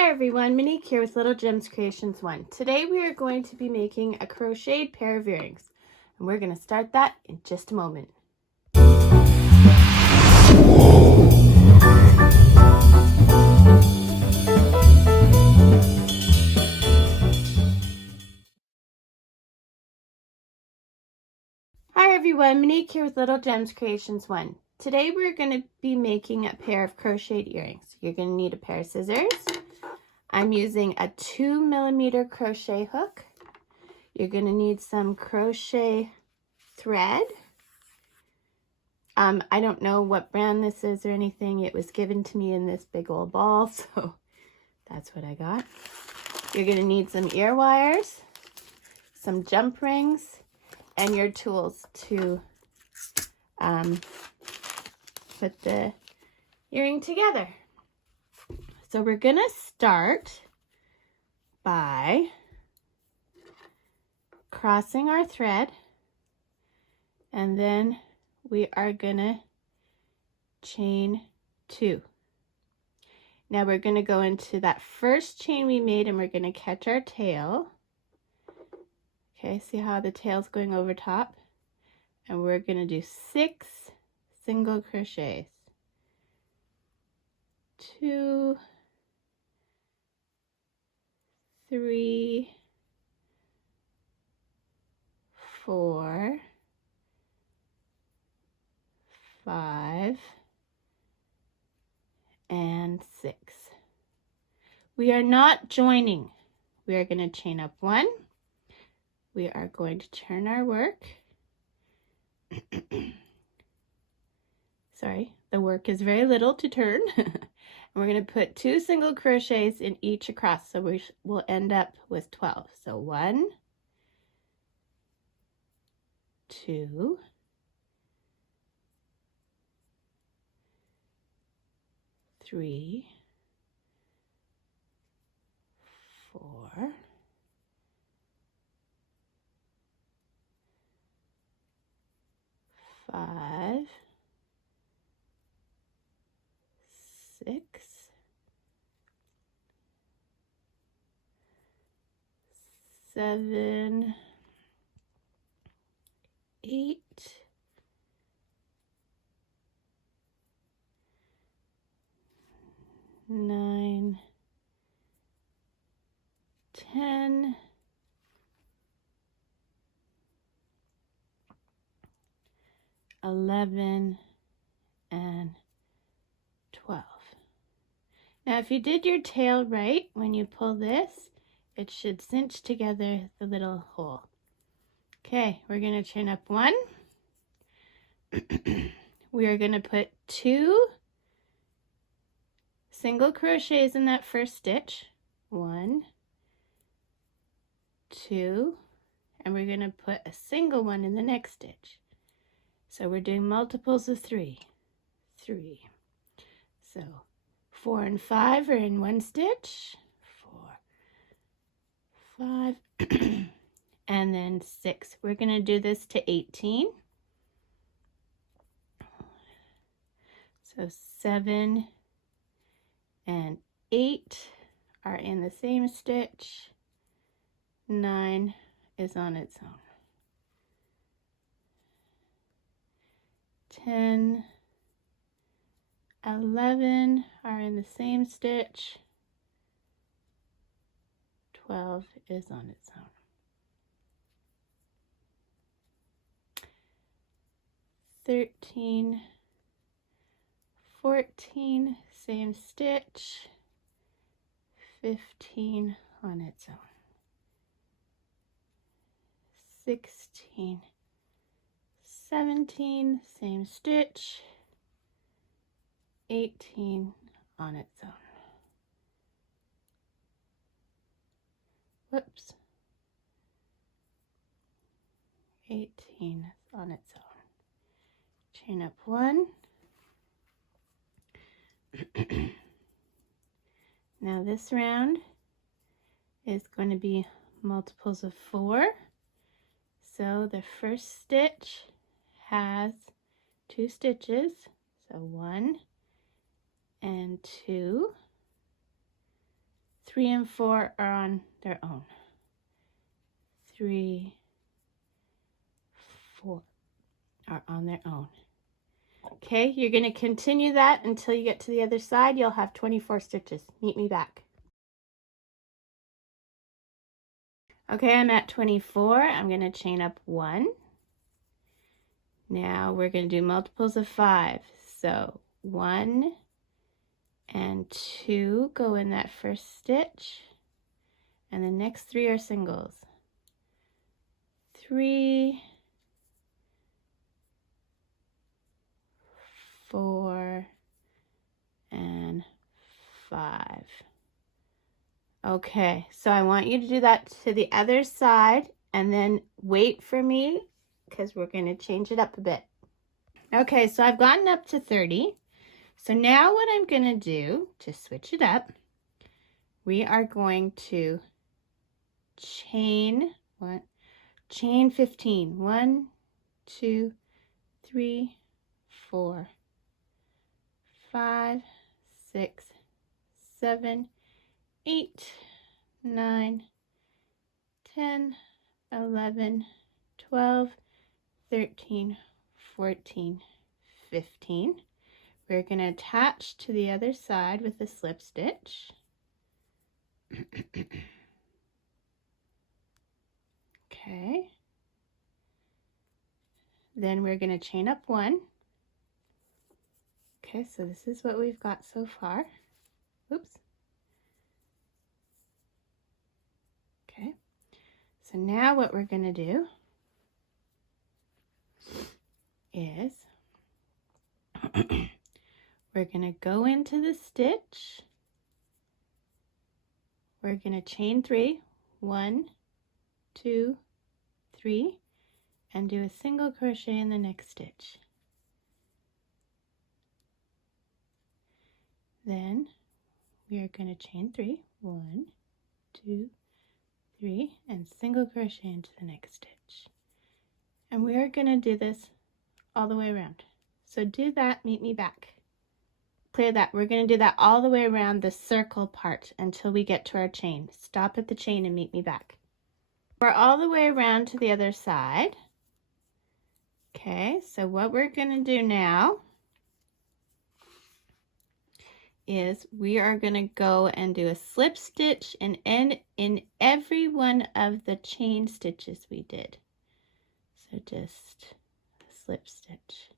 Hi everyone, Monique here with Little Gems Creations 1. Today we are going to be making a crocheted pair of earrings, and we're going to start that in just a moment. Hi everyone, Monique here with Little Gems Creations 1. Today we're going to be making a pair of crocheted earrings. You're going to need a pair of scissors. I'm using a 2mm crochet hook. You're going to need some crochet thread. I don't know what brand this is or anything. It was given to me in this big old ball, so that's what I got. You're going to need some ear wires, some jump rings, and your tools to put the earring together. So we're going to start by crossing our thread, and then we are going to chain 2. Now we're going to go into that first chain we made, and we're going to catch our tail. Okay, see how the tail's going over top? And we're going to do 6 single crochets. 2, 3, 4, 5, and 6. We are not joining. We are going to chain up 1. We are going to turn our work. Sorry, the work is very little to turn. And we're going to put 2 single crochets in each across, so we will end up with 12. So 1, 2, 3, 4, 5, 6, 7, 8, 9, 10, 11, and 12. Now if you did your tail right, when you pull this, it should cinch together the little hole. Okay, we're going to chain up 1. We are going to put 2 single crochets in that first stitch. 1, 2, and we're going to put a single one in the next stitch. So we're doing multiples of 3. 3. So 4 and 5 are in one stitch. 4, 5, and then 6. We're going to do this to 18. So 7 and 8 are in the same stitch. 9 is on its own. 10, 11 are in the same stitch. 12 is on its own. 13, 14, same stitch. 15 on its own. 16, 17, same stitch. 18 on its own. Whoops. 18 on its own. Chain up 1. Now this round is going to be multiples of 4. So the first stitch has 2 stitches. So 1 and 2. 3 and 4 are on their own. 3, 4 are on their own. Okay, you're going to continue that until you get to the other side. You'll have 24 stitches. Meet me back. Okay, I'm at 24. I'm going to chain up 1. Now we're going to do multiples of 5. So 1 and 2 go in that first stitch, and the next 3 are singles. 3, 4, and 5. Okay, so I want you to do that to the other side and then wait for me because we're going to change it up a bit. Okay, so I've gotten up to 30. So now what I'm going to do to switch it up, we are going to chain 15. 1, 2, 3, 4, 5, 6, 7, 8, 9, 10, 11, 12, 13, 14, 15. We're going to attach to the other side with a slip stitch. Okay. Then we're going to chain up 1. Okay, so this is what we've got so far. Oops. Okay. So now what we're going to do is we're going to go into the stitch. We're going to chain 3. 1, 2, 3, and do a single crochet in the next stitch. Then we are going to chain 3. 1, 2, 3, and single crochet into the next stitch. And we are going to do this all the way around. So do that, meet me back. Clear that. We're going to do that all the way around the circle part until we get to our chain. Stop at the chain and meet me back. We're all the way around to the other side. Okay, so what we're going to do now is we are going to go and do a slip stitch and end in every one of the chain stitches we did. So just a slip stitch.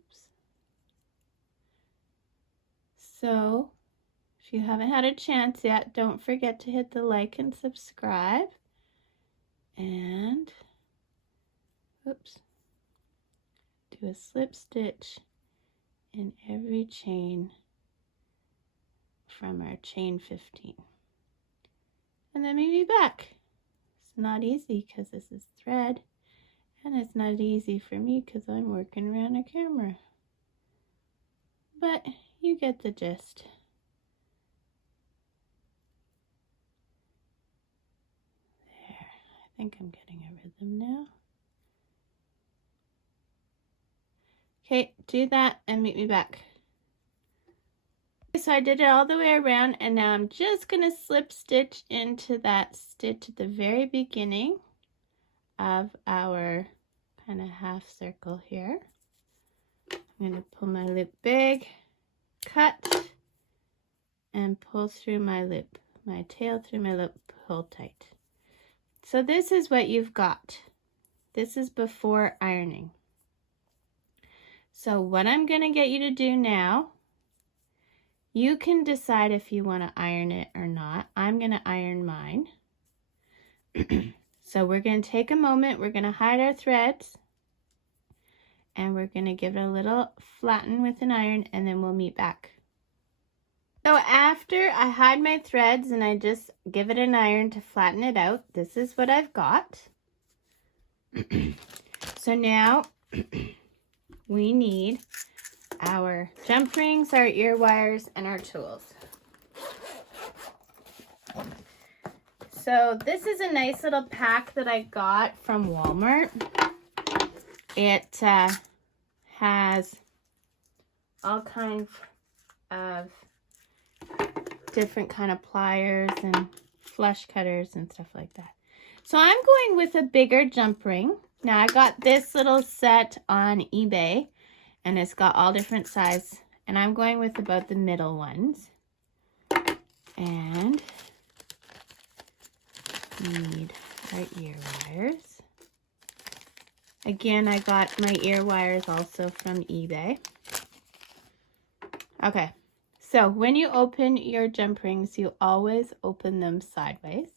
Oops. So if you haven't had a chance yet, don't forget to hit the like and subscribe. And oops. Do a slip stitch in every chain from our chain 15. And then meet me back. It's not easy because this is thread, and it's not easy for me because I'm working around a camera. But you get the gist. There, I think I'm getting a rhythm now. Okay, do that and meet me back. So I did it all the way around, and now I'm just going to slip stitch into that stitch at the very beginning of our kind of half circle here. I'm going to pull my loop big, cut, and pull through my loop, my tail through my loop, pull tight. So this is what you've got. This is before ironing. So what I'm going to get you to do now, you can decide if you want to iron it or not. I'm going to iron mine. So we're going to take a moment, we're going to hide our threads, and we're going to give it a little flatten with an iron, and then we'll meet back. So after I hide my threads and I just give it an iron to flatten it out, this is what I've got. So now we need our jump rings, our ear wires, and our tools. So this is a nice little pack that I got from Walmart. It has all kinds of different kind of pliers and flush cutters and stuff like that. So I'm going with a bigger jump ring. Now I got this little set on eBay and it's got all different sizes, and I'm going with about the middle ones. And need our ear wires. Again, I got my ear wires also from eBay. Okay, so when you open your jump rings, you always open them sideways.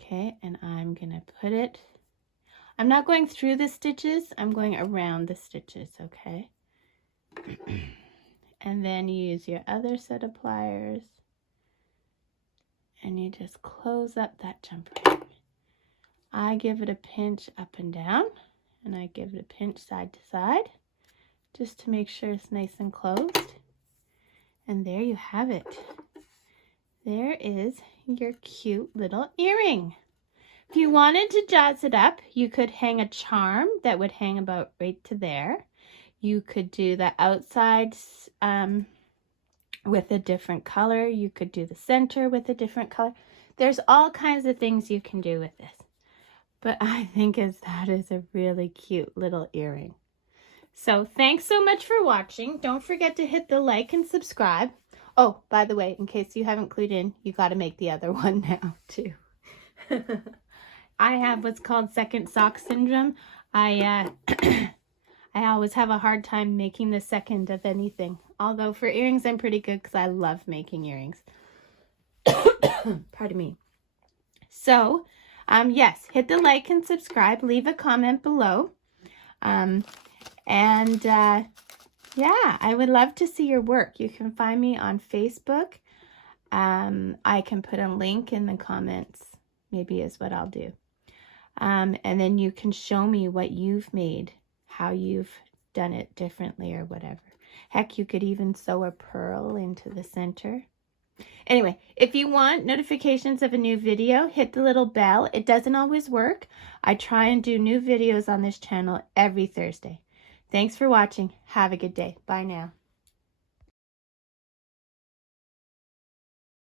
Okay, and I'm gonna put it, I'm not going through the stitches, I'm going around the stitches, okay? And then you use your other set of pliers and you just close up that jump ring. I give it a pinch up and down, and I give it a pinch side to side, just to make sure it's nice and closed. And there you have it. There is your cute little earring. If you wanted to jazz it up, you could hang a charm that would hang about right to there. You could do the outsides with a different color. You could do the center with a different color. There's all kinds of things you can do with this. But I think that is a really cute little earring. So thanks so much for watching. Don't forget to hit the like and subscribe. Oh, by the way, in case you haven't clued in, you got to make the other one now too. I have what's called second sock syndrome. I always have a hard time making the second of anything. Although for earrings, I'm pretty good because I love making earrings. Pardon me. So, yes, hit the like and subscribe. Leave a comment below. Yeah, I would love to see your work. You can find me on Facebook. I can put a link in the comments, maybe is what I'll do. And then you can show me what you've made, how you've done it differently or whatever. Heck, you could even sew a pearl into the center. Anyway, if you want notifications of a new video, hit the little bell. It doesn't always work. I try and do new videos on this channel every Thursday. Thanks for watching. Have a good day. Bye now.